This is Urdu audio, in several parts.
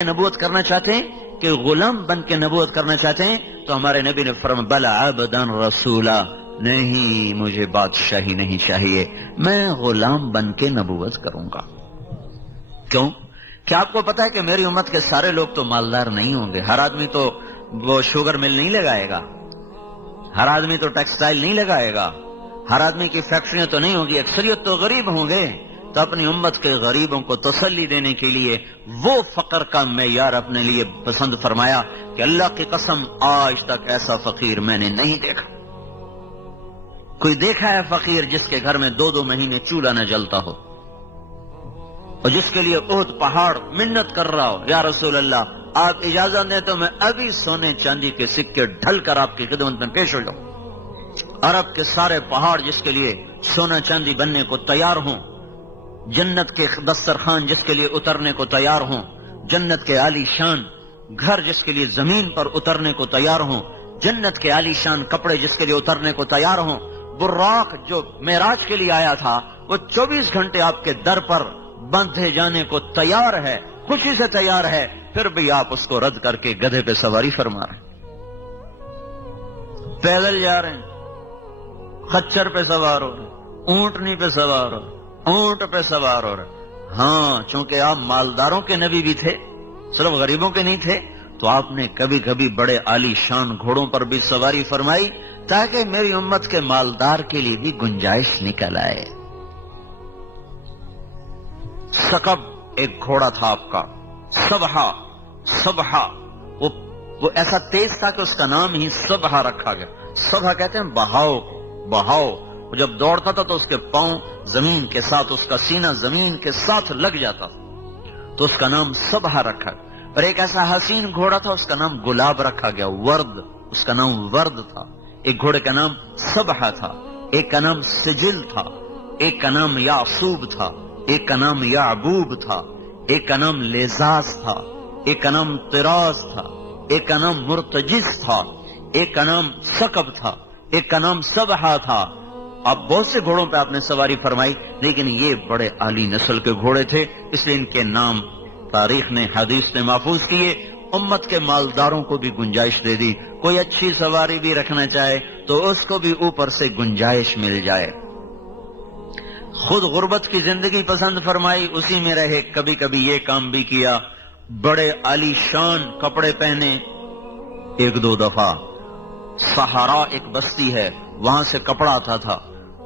نبوت کرنا چاہتے ہیں کہ غلام بن کے نبوت کرنا چاہتے ہیں تو ہمارے نبی نے فرمایا بلا عبدن رسولا، نہیں مجھے بادشاہی نہیں چاہیے، میں غلام بن کے نبوت کروں گا۔ کیوں؟ کیا آپ کو پتا ہے کہ میری امت کے سارے لوگ تو مالدار نہیں ہوں گے، ہر آدمی تو وہ شوگر مل نہیں لگائے گا، ہر آدمی تو ٹیکسٹائل نہیں لگائے گا، ہر آدمی کی فیکٹریاں تو نہیں ہوگی، اکثریت تو غریب ہوں گے۔ تو اپنی امت کے غریبوں کو تسلی دینے کے لیے وہ فقر کا معیار اپنے لیے پسند فرمایا کہ اللہ کی قسم آج تک ایسا فقیر میں نے نہیں دیکھا۔ کوئی دیکھا ہے فقیر جس کے گھر میں 2 مہینے چولہا نہ جلتا ہو، اور جس کے لیے احد پہاڑ منت کر رہا ہو، یا رسول اللہ آپ اجازت دیں تو میں ابھی سونے چاندی کے سکے ڈھل کر آپ کی خدمت میں پیش ہو جاؤں۔ عرب کے سارے پہاڑ جس کے لیے سونا چاندی بننے کو تیار ہوں، جنت کے دسترخوان جس کے لیے اترنے کو تیار ہوں، جنت کے عالی شان گھر جس کے لیے زمین پر اترنے کو تیار ہوں، جنت کے عالی شان کپڑے جس کے لیے اترنے کو تیار ہوں، براق جو معراج کے لیے آیا تھا وہ 24 گھنٹے آپ کے در پر بندھے جانے کو تیار ہے، خوشی سے تیار ہے، پھر بھی آپ اس کو رد کر کے گدھے پہ سواری فرما رہے ہیں، پیدل جا رہے ہیں، خچر پہ سوار ہو رہے ہیں، اونٹنی پہ سوار ہو رہے ہیں، اونٹ پہ سوار ہو رہے۔ ہاں، چونکہ آپ مالداروں کے نبی بھی تھے، صرف غریبوں کے نہیں تھے، تو آپ نے کبھی کبھی بڑے عالی شان گھوڑوں پر بھی سواری فرمائی تاکہ میری امت کے مالدار کے لیے بھی گنجائش نکل آئے۔ سقب ایک گھوڑا تھا آپ کا، سبحہ وہ ایسا تیز تھا کہ اس کا نام ہی سبحہ رکھا گیا۔ سبحہ کہتے ہیں بہاؤ۔ وہ جب دوڑتا تھا تو اس کے پاؤں زمین کے ساتھ، اس کا سینہ زمین کے ساتھ لگ جاتا تھا، تو اس کا نام سبحہ رکھا گیا۔ اور ایک ایسا حسین گھوڑا تھا، اس کا نام گلاب رکھا گیا، ورد، اس کا نام ورد تھا۔ ایک گھوڑے کا نام سبحہ تھا، ایک کا نام سجل تھا، ایک کا نام یعصوب تھا، ایک کا نام یعبوب تھا، ایک کا نام لیزاز تھا، ایک کا نام طراز تھا، ایک کا نام مرتجز تھا، ایک کا نام سقب تھا، ایک کا نام سبحہ تھا۔ اب بہت سے گھوڑوں پہ آپ نے سواری فرمائی، لیکن یہ بڑے عالی نسل کے گھوڑے تھے، اس لیے ان کے نام تاریخ نے، حدیث نے محفوظ کیے۔ امت کے مالداروں کو بھی گنجائش دے دی، کوئی اچھی سواری بھی رکھنا چاہے تو اس کو بھی اوپر سے گنجائش مل جائے۔ خود غربت کی زندگی پسند فرمائی، اسی میں رہے، کبھی کبھی یہ کام بھی کیا، بڑے عالی شان کپڑے پہنے۔ 1-2 دفعہ صحرا ایک بستی ہے، وہاں سے کپڑا آتا تھا،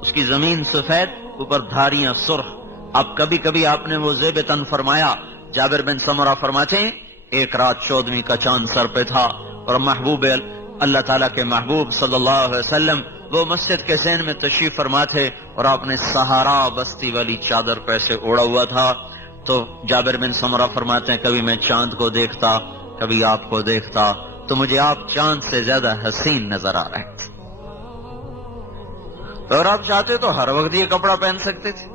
اس کی زمین سفید، اوپر دھاریاں سرخ۔ اب کبھی کبھی آپ نے وہ زیب تن فرمایا۔ جابر بن سمرہ فرماتے ہیں ایک رات 14ویں کا چاند سر پہ تھا، اور محبوب اللہ تعالیٰ کے محبوب صلی اللہ علیہ وسلم وہ مسجد کے ذہن میں تشریف فرما تھے، اور آپ نے صحرا بستی والی چادر پہ سے اوڑا ہوا تھا۔ تو جابر بن سمرہ فرماتے ہیں کبھی میں چاند کو دیکھتا، کبھی آپ کو دیکھتا، تو مجھے آپ چاند سے زیادہ حسین نظر آ رہے تھے، اور آپ چاہتے تو ہر وقت یہ کپڑا پہن سکتے تھے،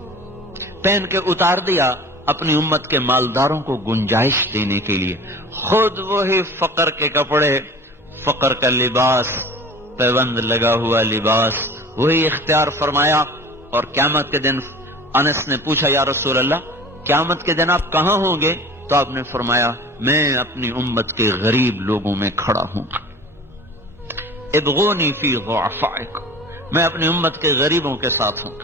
پہن کے اتار دیا اپنی امت کے مالداروں کو گنجائش دینے کے لیے۔ خود وہی فقر کے کپڑے، فقر کا لباس، پیوند لگا ہوا لباس، وہی اختیار فرمایا۔ اور قیامت کے دن انس نے پوچھا یا رسول اللہ قیامت کے دن آپ کہاں ہوں گے؟ تو آپ نے فرمایا میں اپنی امت کے غریب لوگوں میں کھڑا ہوں، ابغونی فی ضعفائکم، میں اپنی امت کے غریبوں کے ساتھ ہوں۔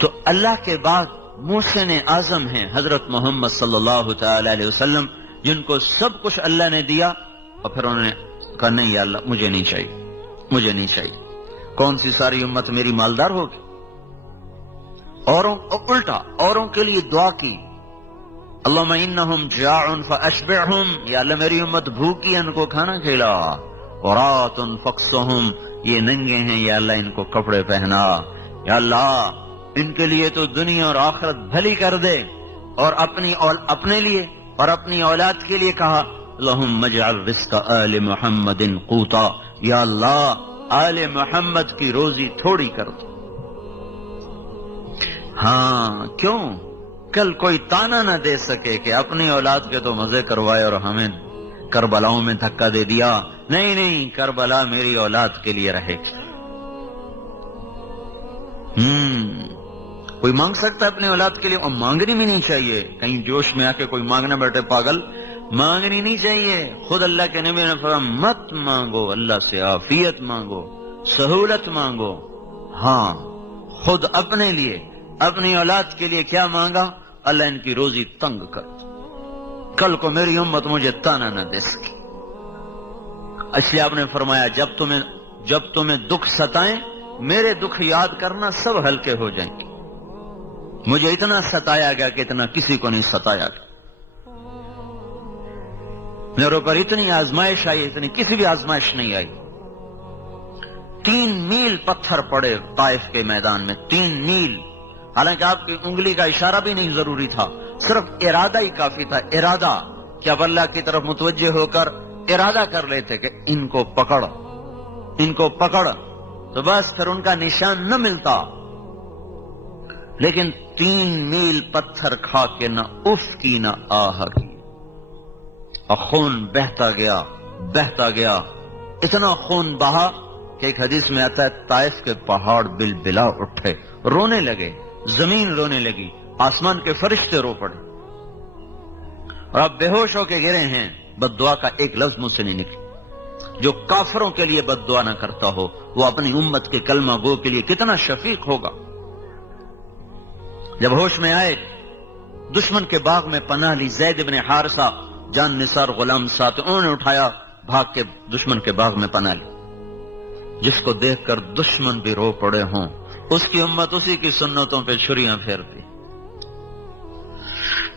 تو اللہ کے بعد محسن اعظم ہیں حضرت محمد صلی اللہ تعالی علیہ وسلم، جن کو سب کچھ اللہ نے دیا، اور پھر انہوں نے کہا نہیں یا اللہ مجھے نہیں چاہیے۔ کون سی ساری امت میری مالدار ہوگی؟ الٹا اوروں کے لیے دعا کی، اللہم انہم جاع فاشبعہم، یا اللہ میری امت بھوکی ہے ان کو کھانا کھلا، عراۃ فاکسہم، یہ ننگے ہیں یا اللہ ان کو کپڑے پہنا، یا اللہ ان کے لیے تو دنیا اور آخرت بھلی کر دے۔ اور اپنے لیے اور اپنی اولاد کے لیے کہا اللہم اجعل رزق آل محمد قوتا، یا اللہ آل محمد کی روزی تھوڑی کر دو۔ ہاں کیوں؟ کل کوئی تانا نہ دے سکے کہ اپنی اولاد کے تو مزے کروائے اور ہمیں کربلاؤں میں دھکا دے دیا۔ نہیں، کربلا میری اولاد کے لیے رہے گی۔ کوئی مانگ سکتا ہے اپنی اولاد کے لیے؟ اور مانگنی بھی نہیں چاہیے. کہیں جوش میں آ کے کوئی مانگنا بیٹھے پاگل، مانگنی نہیں چاہیے. خود اللہ کے نبی نے فرمایا مت مانگو، اللہ سے عافیت مانگو، سہولت مانگو. ہاں خود اپنے لیے، اپنی اولاد کے لیے کیا مانگا؟ اللہ ان کی روزی تنگ کر، کل کو میری امت مجھے تانا نہ دے سکے. اس لیے آپ نے فرمایا جب تمہیں دکھ ستائیں میرے دکھ یاد کرنا، سب ہلکے ہو جائیں گے. مجھے اتنا ستایا گیا کہ اتنا کسی کو نہیں ستایا گیا. میرے اوپر اتنی آزمائش آئی، اتنی کسی بھی آزمائش نہیں آئی. 3 میل پتھر پڑے طائف کے میدان میں، 3 میل. حالانکہ آپ کی انگلی کا اشارہ بھی نہیں ضروری تھا، صرف ارادہ ہی کافی تھا. ارادہ کہ اب اللہ کی طرف متوجہ ہو کر ارادہ کر لیتے کہ ان کو پکڑ، تو بس پھر ان کا نشان نہ ملتا. لیکن 3 میل پتھر کھا کے نہ اف کی نہ آہ کی، اور خون بہتا گیا. اتنا خون بہا کہ ایک حدیث میں آتا ہے طائف کے پہاڑ بلبلا اٹھے، رونے لگے، زمین رونے لگی، آسمان کے فرشتے رو پڑے. اور آپ بے ہوش ہو کے گرے ہیں، بد دعا کا ایک لفظ مجھ سے نہیں نکلا. جو کافروں کے لیے بد دعا نہ کرتا ہو وہ اپنی امت کے کلمہ گو کے لیے کتنا شفیق ہوگا. جب ہوش میں آئے دشمن کے باغ میں پناہ لی. زید بن حارثہ جان نثار غلام ساتھ، انہوں نے اٹھایا، بھاگ کے دشمن کے باغ میں پناہ لی. جس کو دیکھ کر دشمن بھی رو پڑے ہوں، اس کی امت اسی کی سنتوں پہ چھریاں پھیرتی.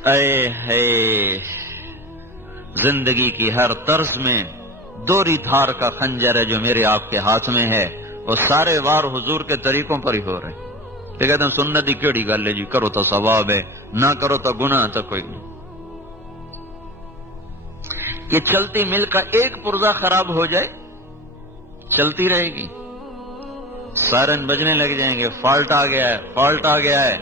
اے ہے زندگی کی ہر طرز میں دوری دھار کا خنجر ہے جو میرے آپ کے ہاتھ میں ہے، اور سارے وار حضور کے طریقوں پر ہی ہو رہے ہیں. یہ کہتے ہیں سنت ہی کیڑی گل ہے جی، کرو تو ثواب ہے، نہ کرو تو گناہ تو کوئی نہیں. کہ چلتی مل کا ایک پرزہ خراب ہو جائے چلتی رہے گی، سائرن بجنے لگ جائیں گے، فالٹ آ گیا ہے.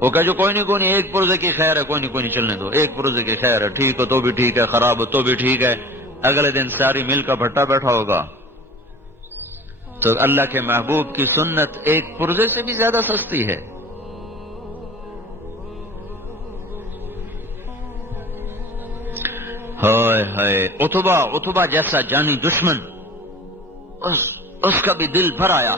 وہ کہا جو کوئی نہیں ایک پرزے کی خیر ہے، کوئی نہیں چلنے دو، ایک پرزے کی خیر ہے، ٹھیک ہو تو بھی ٹھیک ہے، خراب ہو تو بھی ٹھیک ہے. اگلے دن ساری مل کا بھٹا بیٹھا ہوگا. تو اللہ کے محبوب کی سنت ایک پرزے سے بھی زیادہ سستی ہے. ہائے اتبا جیسا جانی دشمن، اس کا بھی دل بھر آیا.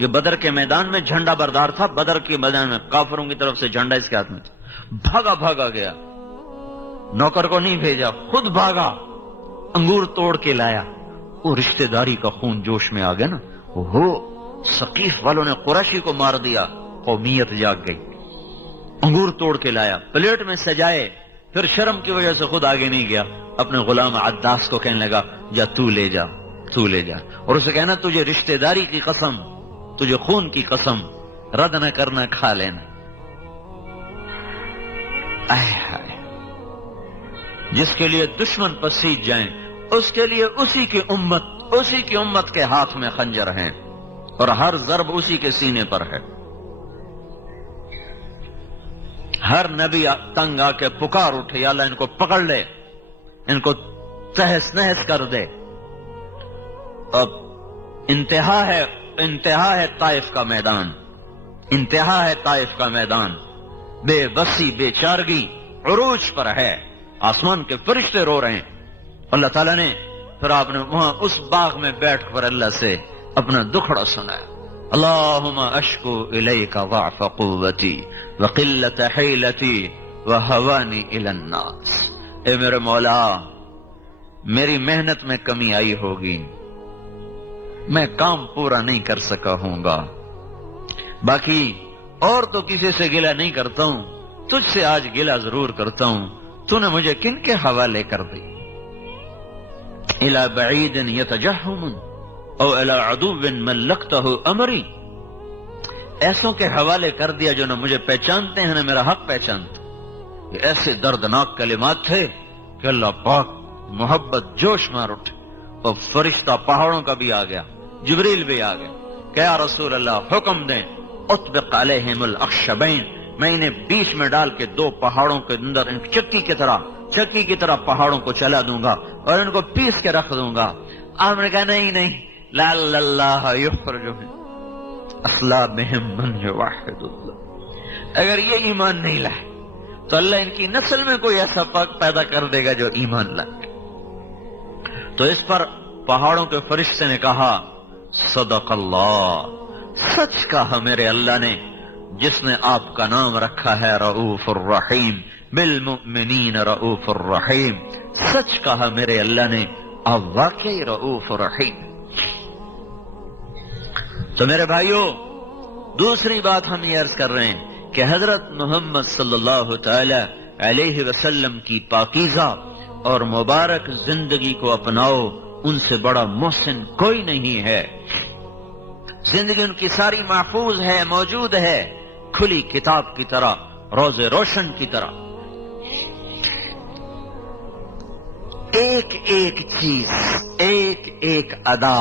یہ بدر کے میدان میں جھنڈا بردار تھا، بدر کے میدان میں کافروں کی طرف سے جھنڈا اس کے ہاتھ میں تھا. بھاگا گیا، نوکر کو نہیں بھیجا، خود بھاگا، انگور توڑ کے لایا. وہ رشتہ داری کا خون جوش میں آ گیا نا. ثقیف والوں نے قریشی کو مار دیا، قومیت جاگ گئی. انگور توڑ کے لایا، پلیٹ میں سجائے. پھر شرم کی وجہ سے خود آگے نہیں گیا، اپنے غلام عداس کو کہنے لگا جا تو لے جا. اور اسے کہنا تجھے رشتہ داری کی قسم، تجھے خون کی قسم، رد نہ کرنا، کھا لینا. جس کے لیے دشمن پسیج جائیں اس کے لیے اسی کی امت کے ہاتھ میں خنجر ہیں، اور ہر ضرب اسی کے سینے پر ہے. ہر نبی تنگ آ کے پکار اٹھے یا اللہ ان کو پکڑ لے، ان کو تہس نہس کر دے. اب انتہا ہے طائف کا میدان، بے بسی بے چارگی عروج پر ہے. آسمان کے فرشتے رو رہے ہیں. اللہ تعالیٰ نے پھر آپ نے وہاں اس باغ میں بیٹھ کر اللہ سے اپنا دکھڑا سنایا. اللہم اشکو الیک ضعف قوتی وقلت حیلتی وہوانی الی الناس. اے میرے مولا، میری محنت میں کمی آئی ہوگی، میں کام پورا نہیں کر سکا ہوں گا، باقی اور تو کسی سے گلہ نہیں کرتا ہوں، تجھ سے آج گلہ ضرور کرتا ہوں. تو نے مجھے کن کے حوالے کر دی؟ الی بعید یتجہم او الی عدو ملکتہ امری. ایسوں کے حوالے کر دیا جو نہ مجھے پہچانتے ہیں نہ میرا حق پہچانتے. یہ ایسے دردناک کلمات تھے کہ اللہ پاک محبت جوش مار اٹھے. اور فرشتہ پہاڑوں کا بھی آ گیا، جبریل بھی آ گیا کہ یا رسول اللہ حکم دیں اطبق علیہم الاخشبین، میں انہیں بیچ میں ڈال کے 2 پہاڑوں کے اندر ان چکی کی طرح پہاڑوں کو چلا دوں گا اور ان کو پیس کے رکھ دوں گا. آپ نے کہا نہیں لعل اللہ یخرجہم، اصلا بہم من یوحد اللہ. اگر یہ ایمان نہیں لائے تو اللہ ان کی نسل میں کوئی ایسا پاک پیدا کر دے گا جو ایمان لائے. تو اس پر پہاڑوں کے فرشتے نے کہا صدق اللہ، سچ کہا میرے اللہ نے جس نے آپ کا نام رکھا ہے رؤوف الرحیم، بالمؤمنین رؤوف الرحیم. سچ کہا میرے اللہ نے، آپ واقعی رؤوف الرحیم. تو میرے بھائیوں، دوسری بات ہم یہ عرض کر رہے ہیں کہ حضرت محمد صلی اللہ تعالی علیہ وسلم کی پاکیزہ اور مبارک زندگی کو اپناؤ، ان سے بڑا محسن کوئی نہیں ہے. زندگی ان کی ساری محفوظ ہے، موجود ہے، کھلی کتاب کی طرح، روز روشن کی طرح. ایک ایک چیز، ایک ایک ادا،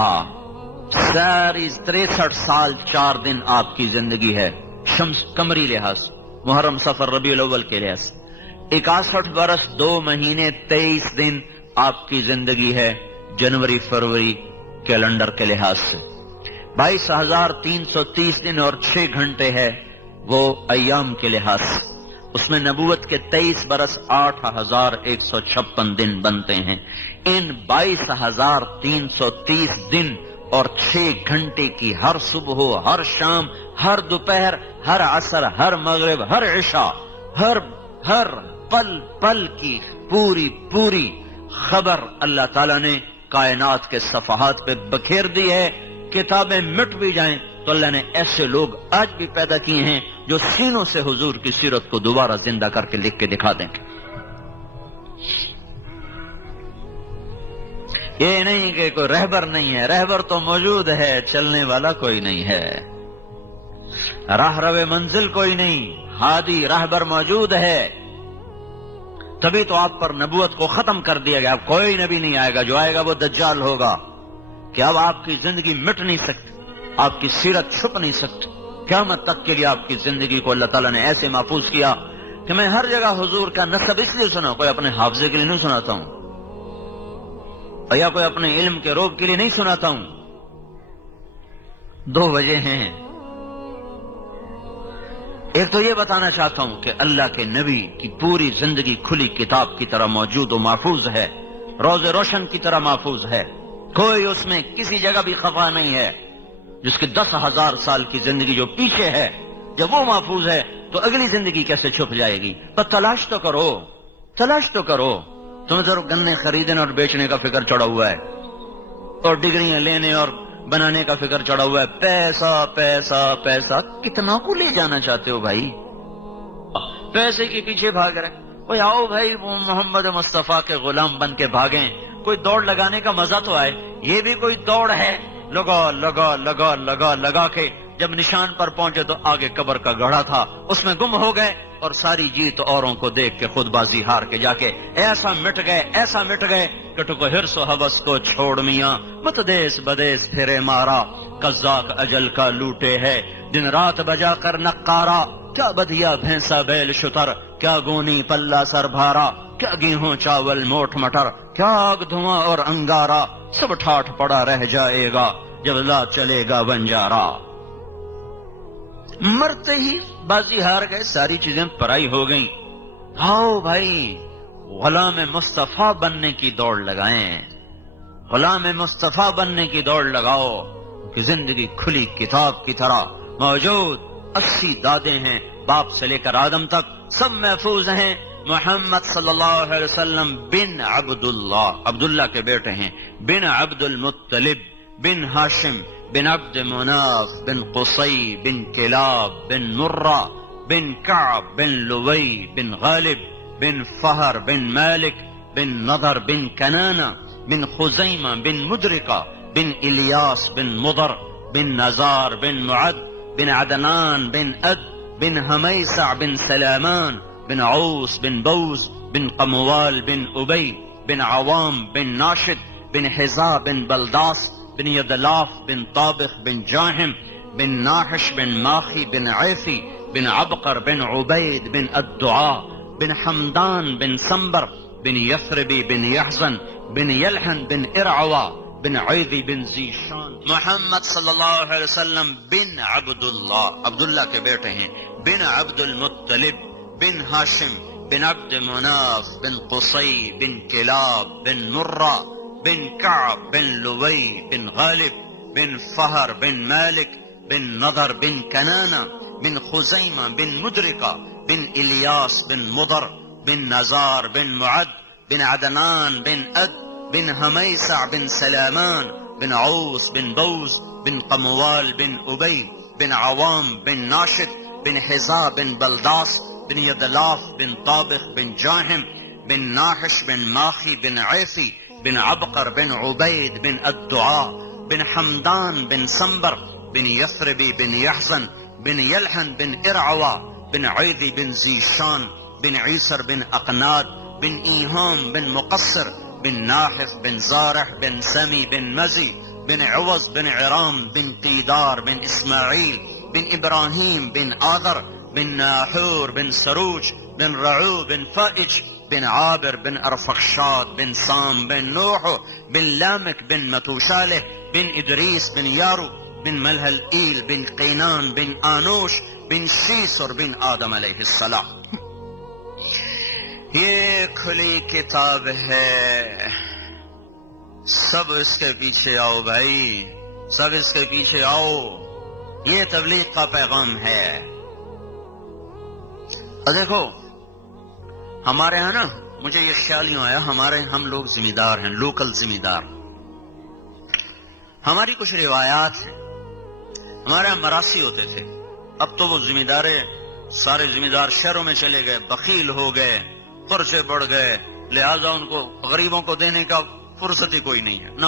ساری 63 سال 4 دن آپ کی زندگی ہے، شمس قمری لحاظ، محرم صفر ربیع الاول کے لحاظ. 61 برس 2 مہینے 23 دن آپ کی زندگی ہے، جنوری فروری کیلنڈر کے لحاظ سے. 22,330 دن اور 6 گھنٹے ہے وہ ایام کے لحاظ سے. اس میں نبوت کے 23 برس 8,156 دن بنتے ہیں. ان 22,330 دن اور 6 گھنٹے کی ہر صبح ہو، ہر شام، ہر دوپہر، ہر عصر، ہر مغرب، ہر عشاء، ہر پل پل کی پوری خبر اللہ تعالیٰ نے کائنات کے صفحات پہ بکھیر دی ہے. کتابیں مٹ بھی جائیں تو اللہ نے ایسے لوگ آج بھی پیدا کیے ہیں جو سینوں سے حضور کی سیرت کو دوبارہ زندہ کر کے لکھ کے دکھا دیں. یہ نہیں کہ کوئی رہبر نہیں ہے، رہبر تو موجود ہے، چلنے والا کوئی نہیں ہے. راہ رو منزل کوئی نہیں، ہادی رہبر موجود ہے. تبھی تو آپ پر نبوت کو ختم کر دیا گیا. اب کوئی نبی نہیں آئے گا، جو آئے گا وہ دجال ہوگا. کہ اب آپ کی زندگی مٹ نہیں سکتی، آپ کی سیرت چھپ نہیں سکتی. قیامت تک کے لیے آپ کی زندگی کو اللہ تعالیٰ نے ایسے محفوظ کیا کہ میں ہر جگہ حضور کا نسب اس لیے سنا، کوئی اپنے حافظے کے لیے نہیں سناتا ہوں، یا کوئی اپنے علم کے روب کے لیے نہیں سناتا ہوں. 2 وجہ ہیں. ایک تو یہ بتانا چاہتا ہوں کہ اللہ کے نبی کی پوری زندگی کھلی کتاب کی طرح موجود و محفوظ ہے، روز روشن کی طرح محفوظ ہے. کوئی اس میں کسی جگہ بھی خفا نہیں ہے. جس کی 10,000 سال کی زندگی جو پیچھے ہے، جب وہ محفوظ ہے تو اگلی زندگی کیسے چھپ جائے گی؟ تو تلاش تو کرو، تلاش تو کرو. تمہیں ضرور گنے خریدنے اور بیچنے کا فکر چڑھا ہوا ہے، اور ڈگریاں لینے اور بنانے کا فکر چڑھا ہوا ہے. پیسہ پیسہ پیسہ، کتنا کو لے جانا چاہتے ہو بھائی؟ پیسے کے پیچھے بھاگ رہے. کوئی آؤ بھائی وہ محمد مصطفیٰ کے غلام بن کے بھاگیں، کوئی دوڑ لگانے کا مزہ تو آئے. یہ بھی کوئی دوڑ ہے، لگا لگا لگا لگا لگا کے جب نشان پر پہنچے تو آگے قبر کا گڑھا تھا، اس میں گم ہو گئے، اور ساری جیت اوروں کو دیکھ کے خود بازی ہار کے جا کے ایسا مٹ گئے کہ تو ہرس و حوث کو چھوڑ میاں، مت دیس بدیس پھرے مارا، قزاق اجل کا لوٹے ہے دن رات بجا کر نقارا. کیا بدیا بھینسا بیل شتر، کیا گونی پلہ سر بھارا، کیا گیہوں چاول موٹ مٹر، کیا آگ دھواں اور انگارا، سب ٹھاٹ پڑا رہ جائے گا جب لا چلے گا بنجارا. مرتے ہی بازی ہار گئے، ساری چیزیں پرائی ہو گئیں. آؤ بھائی غلام مصطفیٰ بننے کی دوڑ لگائیں، غلام مصطفیٰ بننے کی دوڑ لگاؤ کہ زندگی کھلی کتاب کی طرح موجود. 80 دادیں ہیں، باپ سے لے کر آدم تک سب محفوظ ہیں. محمد صلی اللہ علیہ وسلم بن عبداللہ، عبداللہ کے بیٹے ہیں، بن عبد المطلب، بن ہاشم، بن عبد مناف، بن قصی، بن کلاب، بن مرہ، بن کعب، بن لوی، بن غالب، بن فہر، بن مالک، بن نضر، بن کنانہ، بن خزیمہ، بن مدرکہ، بن الیاس، بن مضر، بن نزار، بن معد، بن عدنان، بن اد، بن ہمیسع، بن سلامان، بن عوس، بن بوز، بن قموال، بن ابی، بن عوام، بن ناشد، بن حزا، بن بلداس، بن یدلاف، بن طابخ، بن جاہم، بن ناحش، بن ماخی، بن عیفی، بن عبقر، بن عبید، بن الدعاء، بن حمدان، بن سنبر، بن یثربی، بن یحزن، بن یلحن، بن ارعوا، بن عیدی بن ذیشان، محمد صلی اللہ علیہ وسلم بن عبداللہ، عبداللہ کے بیٹے ہیں، بن عبد المطلب بن ہاشم بن عبد مناف بن قصی بن کلاب بن مرہ بن کعب بن لوی بن غالب بن فہر بن مالک بن نضر بن کنانہ بن خزیمہ بن مدرکہ بن الیاس بن مضر بن نزار بن معد بن عدنان بن اد بن حمیسع بن سلامان بن عوس بن بوز بن قموال بن ابی بن عوام بن ناشد بن حزا بن بلداس بن یدلاف بن طابخ بن جاہم بن ناحش بن ماخی بن عیفی بن عبقر بن عبید بن الدعاء بن حمدان بن سنبر بن یثربی بن یحزن بن یلحن بن ارعوا بن عیدی بن ذیشان بن عیسر بن اقناد بن ایہام بن مقصر بن ناحف بن زارح بن سمی بن مزی بن عوض بن عرام بن قیدار بن اسماعیل بن ابراہیم بن آذر بن ناحور بن سروج بن رعو بن فائج بن عابر بن ارفخشاد بن سام بن نوح بن لامك بن متوشالح بن ادریس بن یارو بن ملہل ایل بن قینان بن آنوش بن شیسر بن آدم علیہ السلام۔ یہ کھلی کتاب ہے، سب اس کے پیچھے آؤ بھائی، سب اس کے پیچھے آؤ، یہ تبلیغ کا پیغام ہے۔ اور دیکھو ہمارے ہاں نا، مجھے یہ خیال یوں آیا، ہم لوگ ذمہ دار ہیں، لوکل ذمہ دار، ہماری کچھ روایات ہیں، ہمارے یہاں مراسی ہوتے تھے، اب تو وہ ذمہ دار سارے ذمہ دار شہروں میں چلے گئے، بخیل ہو گئے، خرچے بڑھ گئے، لہذا ان کو غریبوں کو دینے کا فرصت ہی کوئی نہیں ہے، نہ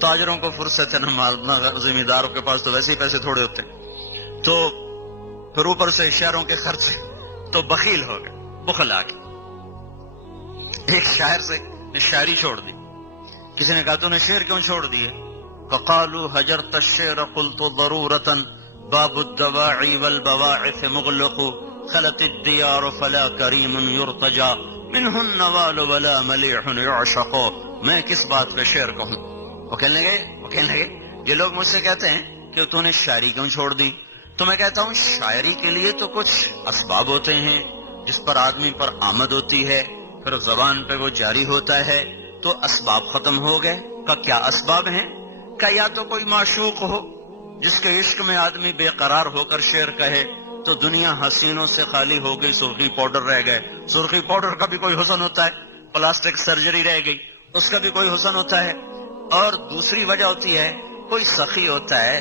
تاجروں کو فرصت ہے، نہ ذمہ داروں کے پاس تو ویسے ہی پیسے تھوڑے ہوتے، تو پھر اوپر سے شہروں کے خرچے، تو بخیل ہو گئے، بخل آ گئے۔ ایک شاعر سے نے شاعری چھوڑ دی، کسی نے کہا تو نے شعر کیوں چھوڑ دیے؟ فقالوا هجرت الشعر قلت ضرورة باب الدواعي والبواعث مغلق خلت الديار فلا کریم یرتجا منه النوال ولا ملیح یعشق۔ میں کس بات پہ شعر کہوں؟ وہ کہنے لگے یہ لوگ مجھ سے کہتے ہیں کہ تو نے شاعری کیوں چھوڑ دی؟ تو میں کہتا ہوں شاعری کے لیے تو کچھ اسباب ہوتے ہیں جس پر آدمی پر آمد ہوتی ہے، پھر زبان پہ وہ جاری ہوتا ہے، تو اسباب ختم ہو گئے۔ کا کیا اسباب ہیں؟ کا یا تو کوئی معشوق ہو جس کے عشق میں آدمی بے قرار ہو کر شعر کہے، تو دنیا حسینوں سے خالی ہو گئی، سرخی پاؤڈر رہ گئے، سرخی پاؤڈر کا بھی کوئی حسن ہوتا ہے، پلاسٹک سرجری رہ گئی اس کا بھی کوئی حسن ہوتا ہے۔ اور دوسری وجہ ہوتی ہے کوئی سخی ہوتا ہے،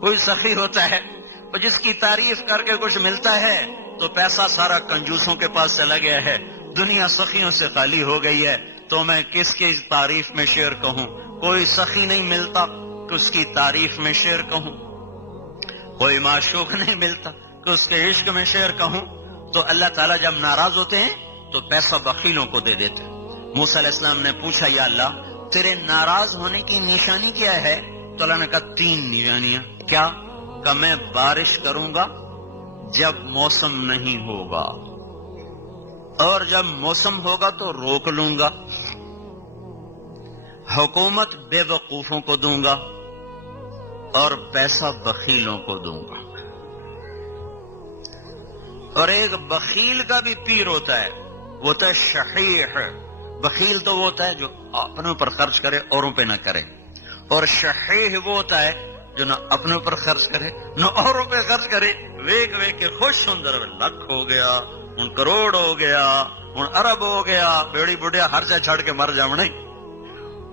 کوئی سخی ہوتا ہے اور جس کی تعریف کر کے کچھ ملتا ہے تو پیسہ سارا کنجوسوں کے پاس چلا گیا ہے، دنیا سخیوں سے خالی ہو گئی ہے، تو میں کس کی تعریف میں شعر کہوں؟ کوئی سخی نہیں ملتا کہ اس کی تعریف میں شعر کہوں، کوئی معشوق نہیں ملتا کہ اس کے عشق میں شعر کہوں۔ تو اللہ تعالیٰ جب ناراض ہوتے ہیں تو پیسہ بخیلوں کو دے دیتے ہیں۔ موسیٰ علیہ السلام نے پوچھا یا اللہ تیرے ناراض ہونے کی نشانی کیا ہے؟ تو اللہ نے کہا 3 نشانیاں۔ کیا؟ کہ میں بارش کروں گا جب موسم نہیں ہوگا، اور جب موسم ہوگا تو روک لوں گا، حکومت بے وقوفوں کو دوں گا، اور پیسہ بخیلوں کو دوں گا۔ اور ایک بخیل کا بھی پیر ہوتا ہے، وہ ہوتا ہے شحیح۔ بخیل تو وہ ہوتا ہے جو اپنے اوپر خرچ کرے اوروں پہ نہ کرے، اور شحیح وہ ہوتا ہے جو نہ اپنے اوپر خرچ کرے نہ اوروں پہ خرچ کرے، ویک کے خوش ہوں، لکھ ہو گیا، ان کروڑ ہو گیا، ان ارب ہو گیا، بیڑی بڑھیا ہر جگہ چھڑ کے مر جاؤں نہیں،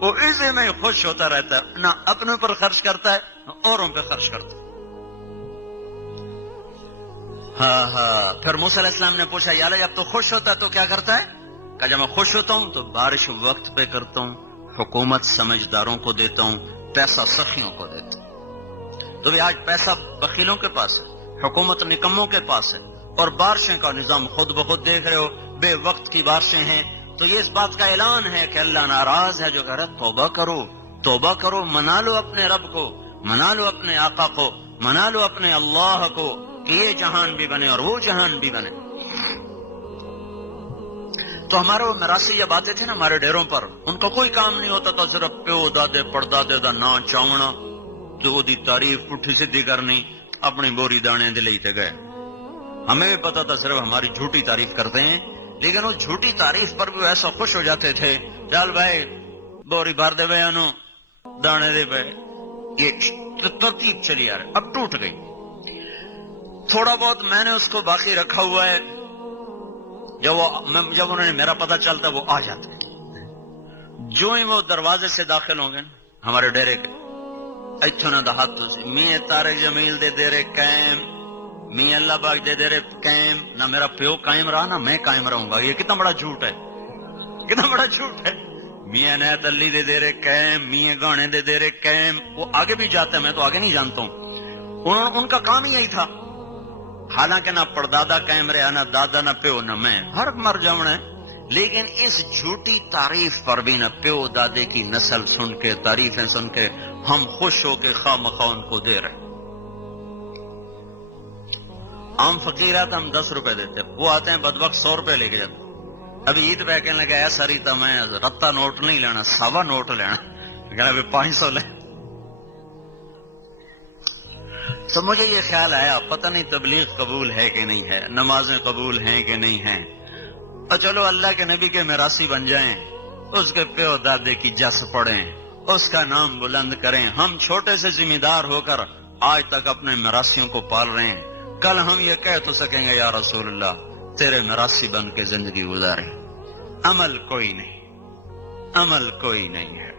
وہ اسی میں خوش ہوتا رہتا ہے، نہ اپنے اوپر خرچ کرتا ہے نہ اوروں پہ خرچ کرتا ہے۔ ہاں پھر موسیٰ علیہ السلام نے پوچھا یا اللہ جب تو خوش ہوتا ہے تو کیا کرتا ہے؟ کہ جب میں خوش ہوتا ہوں تو بارش وقت پہ کرتا ہوں، حکومت سمجھداروں کو دیتا ہوں، پیسہ سخیوں کو دیتا ہوں۔ تو بھی آج پیسہ بخیلوں کے پاس ہے، حکومت نکموں کے پاس ہے، اور بارشیں کا نظام خود بخود دیکھ رہے ہو، بے وقت کی بارشیں ہیں۔ تو یہ اس بات کا اعلان ہے کہ اللہ ناراض ہے، جو کہہ رہا ہے توبہ کرو، توبہ کرو، منا لو اپنے رب کو، منا لو اپنے آقا کو، منا لو اپنے اللہ کو کہ یہ جہان بھی بنے اور وہ جہان بھی بنے۔ تو ہمارے وہ مراسی جب آتے تھے نا ہمارے ڈیروں پر، ان کا کوئی کام نہیں ہوتا تھا، صرف پیو دادے پڑدادے دا نا چاونا، جو دی تعریف پٹھی سدھی کرنی، اپنی بوری دانے دلئی تے گئے۔ ہمیں بھی پتا تھا صرف ہماری جھوٹی تعریف کرتے ہیں، لیکن اس جھوٹی تعریف پر بھی ایسا خوش ہو جاتے تھے، چل بھائی بوری بھر دے بھائی انو دانے دے بھائی۔ یہ ترتیب چلی آ رہی، اب ٹوٹ گئی۔ تھوڑا بہت میں نے اس کو باقی رکھا ہوا ہے، جب انہوں نے میرا پتہ چلتا وہ آ جاتے ہیں۔ جو ہی وہ دروازے سے داخل ہوں گے ہمارے ڈیرے کے، اتھو نہ دہاتو سے میاں طارق جمیل دے دیرے قائم، میاں اللہ باغ دے دیرے قائم، نہ میرا پیو قائم رہا نہ میں قائم رہوں گا۔ یہ کتنا بڑا جھوٹ ہے، کتنا بڑا جھوٹ ہے۔ میاں عنایت علی دے دیرے قائم، میاں گانے دے دیرے قائم، وہ آگے بھی جاتا ہے، میں تو آگے نہیں جانتا ہوں۔ ان کا کام ہی یہی تھا، حالانکہ نہ پردادا قائم رہا، نہ دادا، نہ پیو، نہ میں، ہر مر جاؤنا ہے۔ لیکن اس جھوٹی تعریف پر بھی نہ پیو دادے کی نسل سن کے، تعریفیں سن کے ہم خوش ہو کے خواہ مخواہ ان کو دے رہے۔ عام فقیر آتا ہم 10 روپے دیتے، وہ آتے ہیں بدبخت 100 روپے لے کے جاتے۔ ابھی عید پہ کہنے لگا ایسا ریتا میں رتا نوٹ نہیں لینا، سوا نوٹ لینا، کہنا ابھی 500 لے۔ تو مجھے یہ خیال آیا پتہ نہیں تبلیغ قبول ہے کہ نہیں ہے، نمازیں قبول ہیں کہ نہیں ہیں، اور چلو اللہ کے نبی کے میراثی بن جائیں، اس کے پیو دادے کی جس پڑھیں، اس کا نام بلند کریں۔ ہم چھوٹے سے ذمہ دار ہو کر آج تک اپنے میراثیوں کو پال رہے ہیں، کل ہم یہ کہہ تو سکیں گے یا رسول اللہ تیرے میراثی بن کے زندگی گزارے۔ عمل کوئی نہیں، عمل کوئی نہیں ہے۔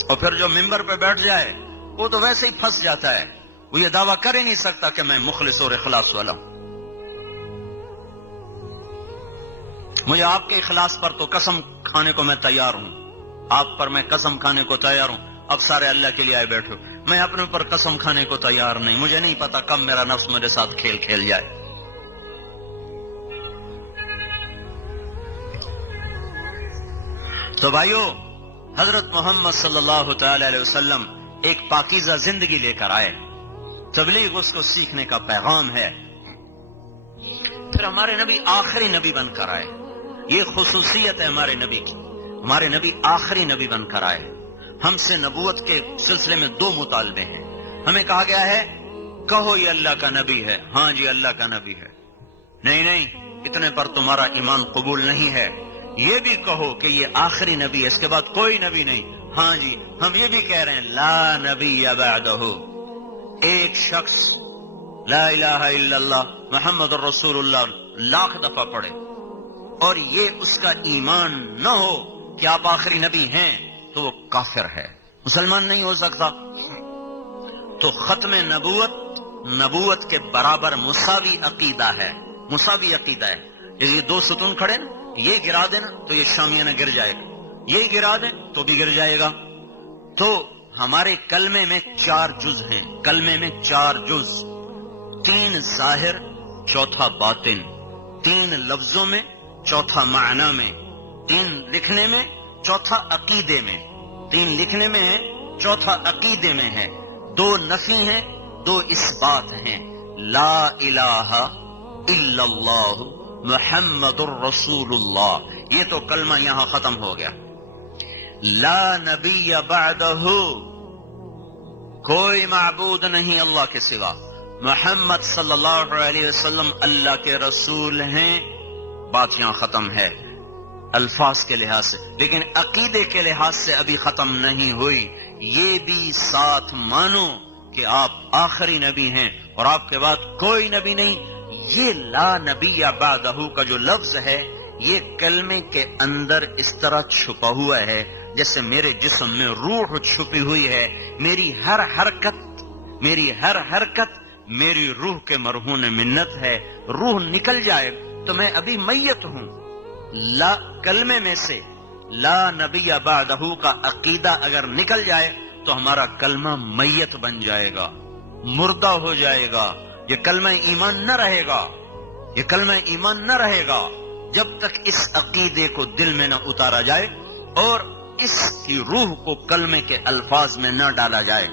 اور پھر جو ممبر پہ بیٹھ جائے وہ تو ویسے ہی پھنس جاتا ہے، وہ یہ دعویٰ کر ہی نہیں سکتا کہ میں مخلص اور اخلاص والا ہوں۔ مجھے آپ کے اخلاص پر تو قسم کھانے کو میں تیار ہوں، آپ پر میں قسم کھانے کو تیار ہوں۔ اب سارے اللہ کے لیے آئے بیٹھو، میں اپنے اوپر قسم کھانے کو تیار نہیں، مجھے نہیں پتا کب میرا نفس میرے ساتھ کھیل کھیل جائے۔ تو بھائیو، حضرت محمد صلی اللہ تعالی علیہ وسلم ایک پاکیزہ زندگی لے کر آئے، تبلیغ اس کو سیکھنے کا پیغام ہے۔ پھر ہمارے نبی آخری نبی بن کر آئے، یہ خصوصیت ہے ہمارے نبی کی، ہمارے نبی آخری نبی بن کر آئے۔ ہم سے نبوت کے سلسلے میں 2 مطالبے ہیں۔ ہمیں کہا گیا ہے کہو یہ اللہ کا نبی ہے، ہاں جی اللہ کا نبی ہے، نہیں اتنے پر تمہارا ایمان قبول نہیں ہے، یہ بھی کہو کہ یہ آخری نبی ہے، اس کے بعد کوئی نبی نہیں، ہاں جی ہم یہ بھی کہہ رہے ہیں لا نبی بعدہ۔ ایک شخص لا الہ الا اللہ محمد الرسول اللہ لاکھ دفعہ پڑھے اور یہ اس کا ایمان نہ ہو کہ آپ آخری نبی ہیں تو وہ کافر ہے، مسلمان نہیں ہو سکتا۔ تو ختم نبوت کے برابر مساوی عقیدہ ہے، مساوی عقیدہ ہے۔ یہ 2 ستون کھڑے نا، یہ گرا دینا تو یہ شامیانہ گر جائے گا، یہ گرا دیں تو بھی گر جائے گا۔ تو ہمارے کلمے میں 4 جز ہیں، کلمے میں 4 جز، 3 ظاہر، چوتھا باطن، 3 لفظوں میں، چوتھا معنی میں، 3 لکھنے میں، چوتھا عقیدے میں، 3 لکھنے میں ہے، چوتھا عقیدے میں ہے، 2 نفی ہیں، 2 اثبات ہیں۔ لا الہ الا اللہ محمد الرسول اللہ، یہ تو کلمہ یہاں ختم ہو گیا۔ لا نبی بعدہ، کوئی معبود نہیں اللہ کے سوا، محمد صلی اللہ علیہ وسلم اللہ کے رسول ہیں، بات یہاں ختم ہے الفاظ کے لحاظ سے، لیکن عقیدے کے لحاظ سے ابھی ختم نہیں ہوئی۔ یہ بھی ساتھ مانو کہ آپ آخری نبی ہیں اور آپ کے بعد کوئی نبی نہیں۔ یہ لا نبی بعدہ کا جو لفظ ہے یہ کلمے کے اندر اس طرح چھپا ہوا ہے جیسے میرے جسم میں روح چھپی ہوئی ہے، میری ہر حرکت میری روح کے مرہون منت ہے، روح نکل جائے تو میں ابھی میت ہوں۔ لا کلمے میں سے لا نبی بعدہ کا عقیدہ اگر نکل جائے تو ہمارا کلمہ میت بن جائے گا، مردہ ہو جائے گا، یہ کلمہ ایمان نہ رہے گا، یہ کلمہ ایمان نہ رہے گا جب تک اس عقیدے کو دل میں نہ اتارا جائے اور اس کی روح کو کلمے کے الفاظ میں نہ ڈالا جائے۔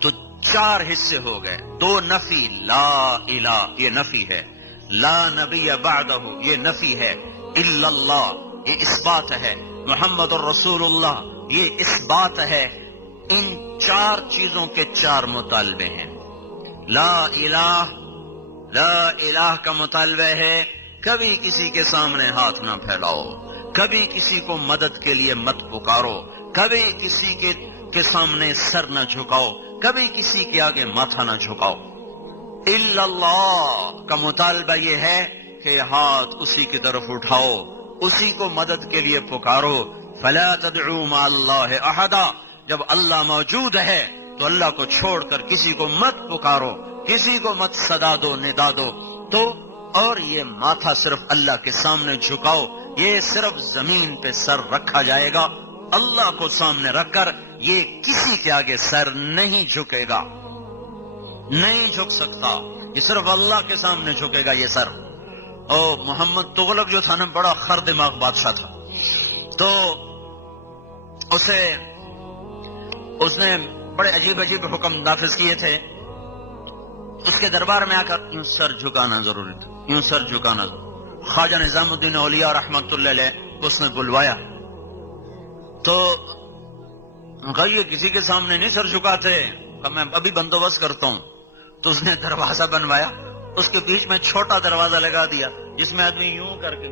تو 4 حصے ہو گئے، 2 نفی، لا الہ یہ نفی ہے، لا نبی بعدہ یہ نفی ہے، الا اللہ یہ اس بات ہے، محمد الرسول اللہ یہ اس بات ہے، ان چار چیزوں کے چار مطالبے ہیں۔ لا الہ کا مطالبہ ہے کبھی کسی کے سامنے ہاتھ نہ پھیلاؤ، کبھی کسی کو مدد کے لیے مت پکارو، کبھی کسی کے سامنے سر نہ جھکاؤ، کبھی کسی کے آگے ماتھا نہ جھکاؤ۔ الا اللہ کا مطالبہ یہ ہے کہ ہاتھ اسی کی طرف اٹھاؤ، اسی کو مدد کے لیے پکارو۔ فلا تدعوا مع اللہ احدا، جب اللہ موجود ہے تو اللہ کو چھوڑ کر کسی کو مت پکارو، کسی کو مت صدا دو، ندا دو۔ تو اور یہ ماتھا صرف اللہ کے سامنے جھکاؤ، یہ صرف زمین پہ سر رکھا جائے گا، اللہ کو سامنے رکھ کر یہ کسی کے آگے سر نہیں جھکے گا، نہیں جھک سکتا، یہ صرف اللہ کے سامنے جھکے گا یہ سر۔ اور محمد تغلق جو تھا نا، بڑا خر دماغ بادشاہ تھا، تو اس نے بڑے عجیب عجیب حکم نافذ کیے تھے۔ اس کے دربار میں آ کر یوں سر جھکانا ضروری تھا، یوں سر جھکانا ضروری۔ خواجہ نظام الدین اولیاء رحمۃ اللہ علیہ اس نے بلوایا تو یہ کسی کے سامنے نہیں سر جھکاتے، میں ابھی بندوبست کرتا ہوں۔ تو اس نے دروازہ بنوایا، اس کے بیچ میں چھوٹا دروازہ لگا دیا جس میں آدمی یوں کر کے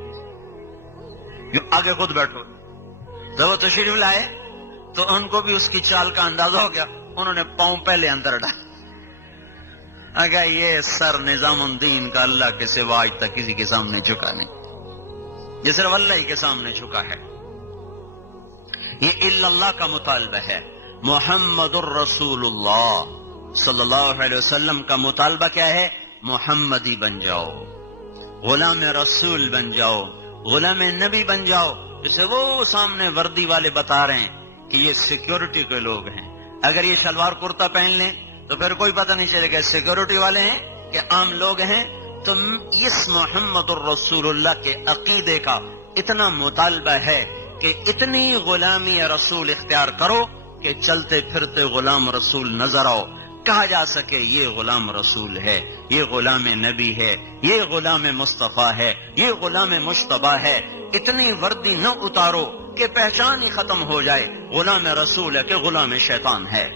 یوں آگے خود بیٹھو۔ جب وہ تشریف لائے تو ان کو بھی اس کی چال کا اندازہ ہو گیا، انہوں نے پاؤں پہلے اندر ڈالا۔ اگر یہ سر نظام الدین کا اللہ کے سوا آج تک کسی کے سامنے جھکا نہیں، یہ صرف اللہ ہی کے سامنے جھکا ہے۔ یہ الا اللہ کا مطالبہ ہے۔ محمد الرسول اللہ صلی اللہ علیہ وسلم کا مطالبہ کیا ہے؟ محمدی بن جاؤ، غلام رسول بن جاؤ، غلام نبی بن جاؤ۔ جسے وہ سامنے وردی والے بتا رہے ہیں کہ یہ سیکیورٹی کے لوگ ہیں، اگر یہ شلوار کرتا پہن لیں تو پھر کوئی پتہ نہیں چلے گا سیکیورٹی والے ہیں کہ عام لوگ ہیں۔ تو اس محمد الرسول اللہ کے عقیدے کا اتنا مطالبہ ہے کہ اتنی غلامی رسول اختیار کرو کہ چلتے پھرتے غلام رسول نظر آؤ، کہا جا سکے یہ غلام رسول ہے، یہ غلام نبی ہے، یہ غلام مصطفیٰ ہے، یہ غلام مجتبیٰ ہے۔ اتنی وردی نہ اتارو کہ پہچان ہی ختم ہو جائے غلام رسول ہے کہ غلام شیطان ہے۔